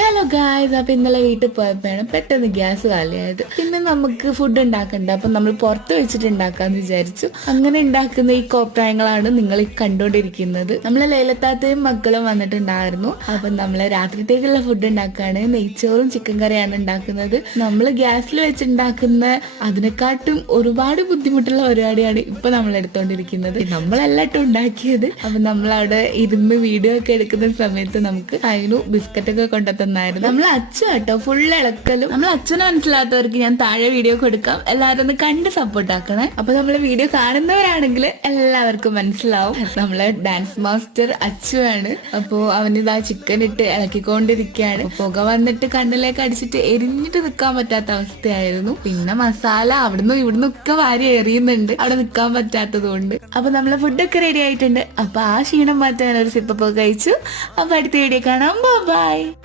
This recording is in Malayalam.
ഹലോ ഗായ്സ്, അപ്പൊ ഇന്നലെ വീട്ടിൽ പോയപ്പോഴാണ് പെട്ടെന്ന് ഗ്യാസ് കാലിയായത്. പിന്നെ നമുക്ക് ഫുഡ് ഉണ്ടാക്കണ്ട, അപ്പൊ നമ്മൾ പുറത്ത് വെച്ചിട്ട് ഉണ്ടാക്കാന്ന് വിചാരിച്ചു. അങ്ങനെ ഉണ്ടാക്കുന്ന ഈ കോപ്രായങ്ങളാണ് നിങ്ങൾ കണ്ടോണ്ടിരിക്കുന്നത്. നമ്മളെ ലേലത്താത്തയും മക്കളും വന്നിട്ടുണ്ടായിരുന്നു. അപ്പൊ നമ്മളെ രാത്രിത്തേക്കുള്ള ഫുഡ് ഉണ്ടാക്കാണ്. നെയ്ച്ചോറും ചിക്കൻ കറിയാണ് ഉണ്ടാക്കുന്നത്. നമ്മൾ ഗ്യാസിൽ വെച്ചുണ്ടാക്കുന്ന അതിനെക്കാട്ടും ഒരുപാട് ബുദ്ധിമുട്ടുള്ള പരിപാടിയാണ് ഇപ്പൊ നമ്മൾ എടുത്തോണ്ടിരിക്കുന്നത്. നമ്മളല്ലാട്ടും ഉണ്ടാക്കിയത്. അപ്പൊ നമ്മളവിടെ ഇരുന്ന് വീഡിയോ ഒക്കെ എടുക്കുന്ന സമയത്ത് നമുക്ക് അതിനു ബിസ്ക്കറ്റ് ഒക്കെ കൊണ്ടുത്തന്നായിരുന്നു. നമ്മൾ അച്ഛൻ കേട്ടോ ഫുൾ ഇളക്കലും. നമ്മൾ അച്ഛനെ മനസ്സിലാത്തവർക്ക് ഞാൻ താഴെ വീഡിയോ കൊടുക്കാം, എല്ലാവരും ഒന്ന് കണ്ട് സപ്പോർട്ട് ആക്കണേ. അപ്പൊ നമ്മളെ വീഡിയോ കാണുന്നവരാണെങ്കിൽ എല്ലാവർക്കും മനസ്സിലാവും നമ്മളെ ഡാൻസ് മാസ്റ്റർ അച്ചുവാണ്. അപ്പോ അവനിതാ ചിക്കൻ ഇട്ട് ഇളക്കിക്കൊണ്ടിരിക്കുകയാണ്. പുക വന്നിട്ട് കണ്ണിലേക്ക് അടിച്ചിട്ട് എരിഞ്ഞിട്ട് നിൽക്കാൻ പറ്റാത്ത അവസ്ഥയായിരുന്നു. പിന്നെ മസാല അവിടുന്ന് ഇവിടുന്ന് ഒക്കെ വാരി എറിയുന്നുണ്ട്, അവിടെ നിൽക്കാൻ പറ്റാത്തത് കൊണ്ട്. അപ്പൊ നമ്മളെ ഫുഡൊക്കെ റെഡി ആയിട്ടുണ്ട്. അപ്പൊ ആ ക്ഷീണം മാറ്റാൻ ഒരു സിപ്പൊക്കെ കഴിച്ചു. അപ്പൊ അടുത്ത വീഡിയോ കാണാം. ബൈ.